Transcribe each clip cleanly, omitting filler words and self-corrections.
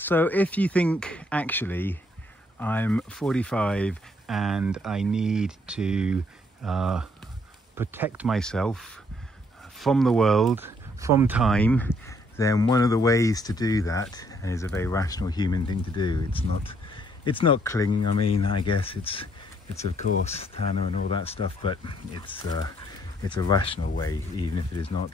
So if you think, actually, I'm 45 and I need to protect myself from the world, from time, then one of the ways to do that, and is a very rational human thing to do, it's not clinging. I mean, I guess it's of course Tanner and all that stuff, but it's a rational way, even if it is not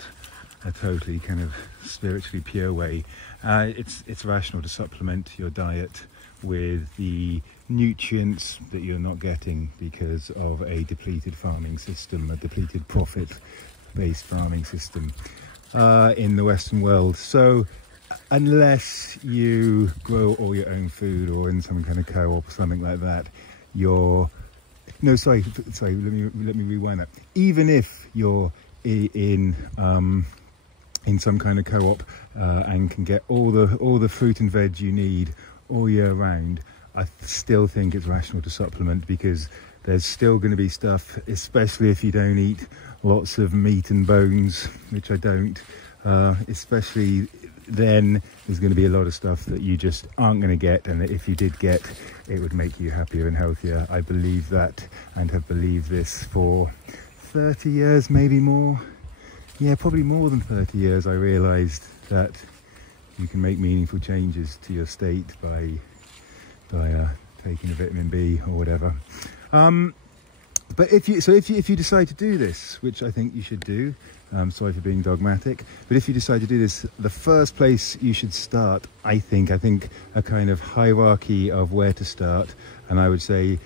a totally kind of spiritually pure way. It's rational to supplement your diet with the nutrients that you're not getting because of a depleted farming system, a depleted profit-based farming system in the Western world. So unless you grow all your own food or in some kind of co-op or something like that, sorry, let me rewind that. Even if you're in some kind of co-op and can get all the fruit and veg you need all year round, I still think it's rational to supplement, because there's still going to be stuff, especially if you don't eat lots of meat and bones, which I don't, especially then there's going to be a lot of stuff that you just aren't going to get, and that if you did get, it would make you happier and healthier. I believe that, and have believed this for 30 years, maybe more. Yeah, probably more than 30 years. I realised that you can make meaningful changes to your state by taking a vitamin B or whatever. But if you decide to do this, which I think you should do, sorry for being dogmatic, but if you decide to do this, the first place you should start, I think a kind of hierarchy of where to start, and I would say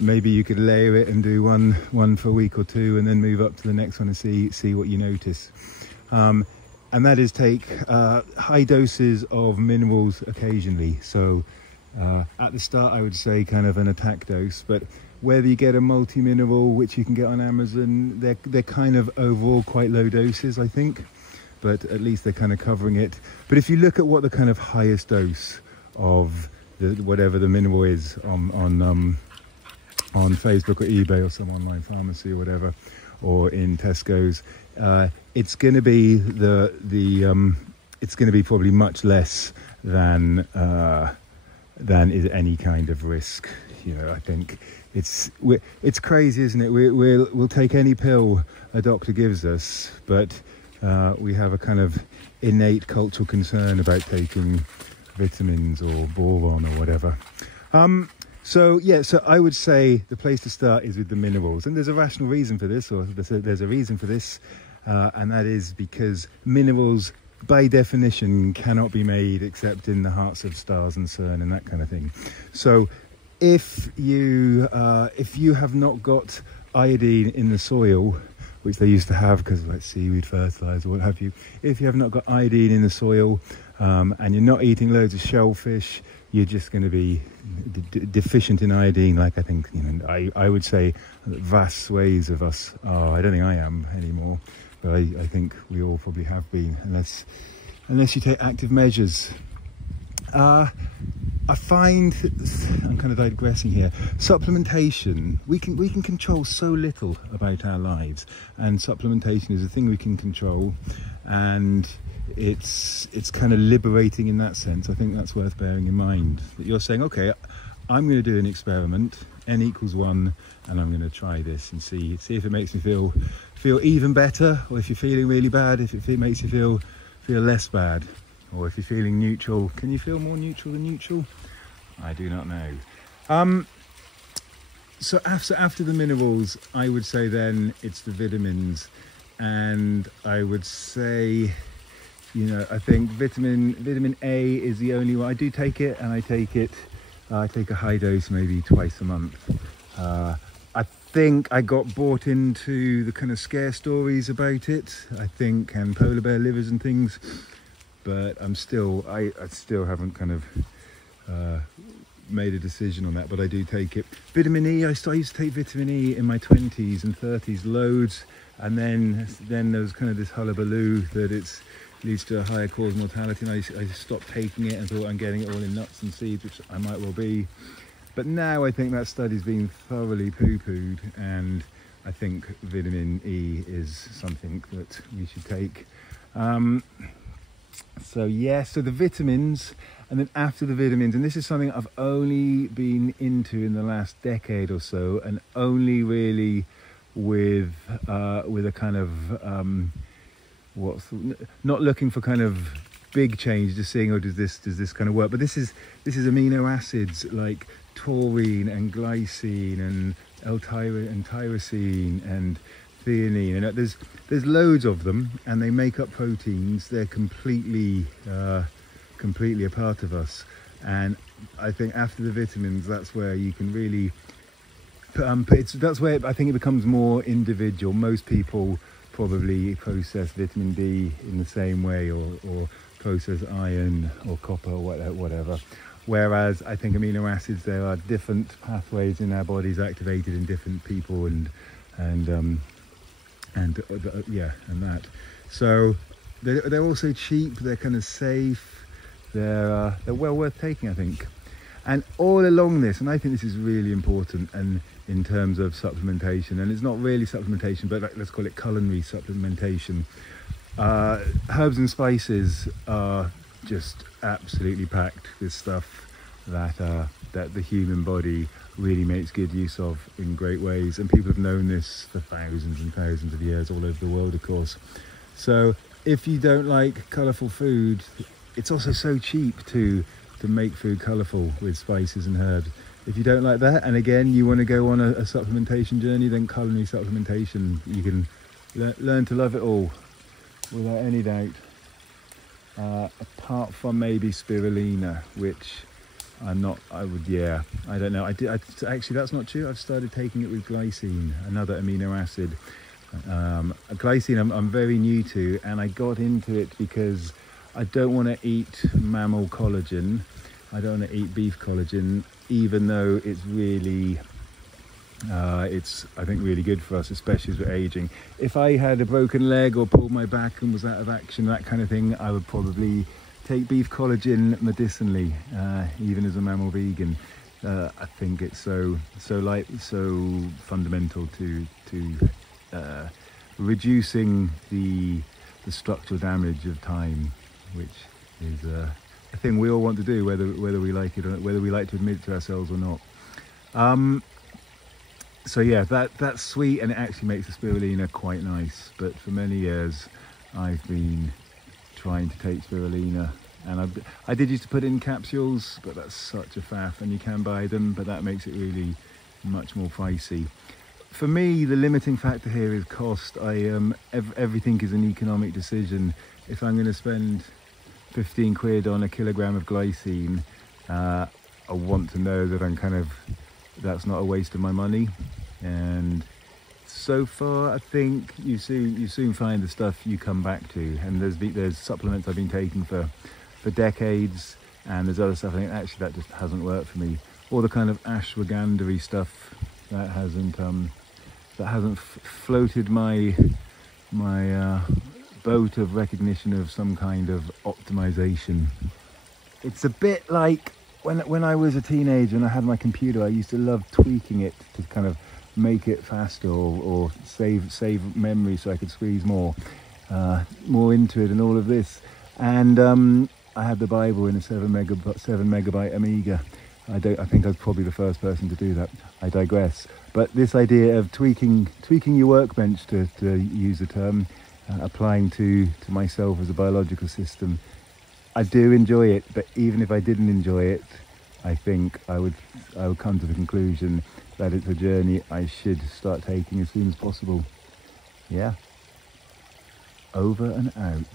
maybe you could layer it and do one for a week or two, and then move up to the next one and see what you notice. And that is take high doses of minerals occasionally. So at the start, I would say kind of an attack dose, but whether you get a multi-mineral, which you can get on Amazon, they're kind of overall quite low doses, I think, but at least they're kind of covering it. But if you look at what the kind of highest dose of whatever the mineral is on Facebook or eBay or some online pharmacy or whatever, or in Tesco's, it's going to be it's going to be probably much less than is any kind of risk. You know, I think it's crazy, isn't it? We'll take any pill a doctor gives us, but we have a kind of innate cultural concern about taking vitamins or boron or whatever. So I would say the place to start is with the minerals, and there's a rational reason for this, or there's a reason for this, and that is because minerals, by definition, cannot be made except in the hearts of stars and CERN and that kind of thing. So if you have not got iodine in the soil, which they used to have because of like seaweed fertilizer or what have you, if you have not got iodine in the soil and you're not eating loads of shellfish, you're just going to be deficient in iodine, like I think, you know, I would say vast swathes of us are. I don't think I am anymore, but I think we all probably have been, unless you take active measures. I find, I'm kind of digressing here, supplementation, we can control so little about our lives, and supplementation is a thing we can control, and it's kind of liberating in that sense. I think that's worth bearing in mind, that you're saying, okay, I'm going to do an experiment, n=1, and I'm going to try this and see if it makes me feel even better, or if you're feeling really bad, if it makes you feel less bad. Or if you're feeling neutral, can you feel more neutral than neutral? I do not know. So after the minerals, I would say then it's the vitamins, and I would say, you know, I think vitamin A is the only one. I do take it, and I take a high dose maybe twice a month. I think I got bought into the kind of scare stories about it, I think, and polar bear livers and things. But I still haven't kind of made a decision on that, but I do take it. Vitamin E, I used to take vitamin E in my 20s and 30s, loads, and then there was kind of this hullabaloo that it leads to a higher cause of mortality, and I stopped taking it and thought I'm getting it all in nuts and seeds, which I might well be. But now I think that study's been thoroughly poo-pooed, and I think vitamin E is something that we should take. So yeah, so the vitamins, and then after the vitamins, and this is something I've only been into in the last decade or so, and only really with a kind of not looking for kind of big change, just seeing, oh, does this kind of work? But this is amino acids like taurine and glycine and tyrosine and theanine, and there's loads of them, and they make up proteins. They're completely a part of us. And I think after the vitamins, that's where you can really that's where I think it becomes more individual. Most people probably process vitamin D in the same way, or process iron or copper or whatever. Whereas I think amino acids, there are different pathways in our bodies activated in different people, and that. So they're also cheap. They're kind of safe. They're well worth taking, I think. And all along this, and I think this is really important, and in terms of supplementation, and it's not really supplementation, but let's call it culinary supplementation. Herbs and spices are just absolutely packed with stuff that the human body really makes good use of in great ways, and people have known this for thousands and thousands of years all over the world, of course. So if you don't like colourful food, it's also so cheap to make food colourful with spices and herbs. If you don't like that, and again you want to go on a supplementation journey, then culinary supplementation, you can learn to love it all without any doubt, apart from maybe spirulina, which I don't know. Actually, that's not true. I've started taking it with glycine, another amino acid. Glycine I'm very new to, and I got into it because I don't want to eat mammal collagen. I don't want to eat beef collagen, even though it's really, I think, really good for us, especially as we're aging. If I had a broken leg or pulled my back and was out of action, that kind of thing, I would probably take beef collagen medicinally, even as a mammal vegan. I think it's so fundamental to reducing the structural damage of time, which is a thing we all want to do, whether we like it or whether we like to admit it to ourselves or not. So yeah, that's sweet, and it actually makes the spirulina quite nice. But for many years, I've been trying to take spirulina, and I did used to put it in capsules, but that's such a faff, and you can buy them, but that makes it really much more pricey. For me, the limiting factor here is cost. Everything is an economic decision. If I'm going to spend 15 quid on a kilogram of glycine, I want to know that that's not a waste of my money. And so far, I think you soon find the stuff you come back to. And there's supplements I've been taking for decades, and there's other stuff I think actually that just hasn't worked for me. All the kind of ashwagandha stuff that hasn't floated my boat of recognition of some kind of optimization. It's a bit like when I was a teenager and I had my computer, I used to love tweaking it to kind of make it faster or save memory so I could squeeze more into it and all of this. And I had the Bible in a 7 megabyte Amiga. I think I was probably the first person to do that. I digress. But this idea of tweaking your workbench, to use the term, applying to myself as a biological system, I do enjoy it. But even if I didn't enjoy it, I think I would come to the conclusion that it's a journey I should start taking as soon as possible. Yeah. Over and out.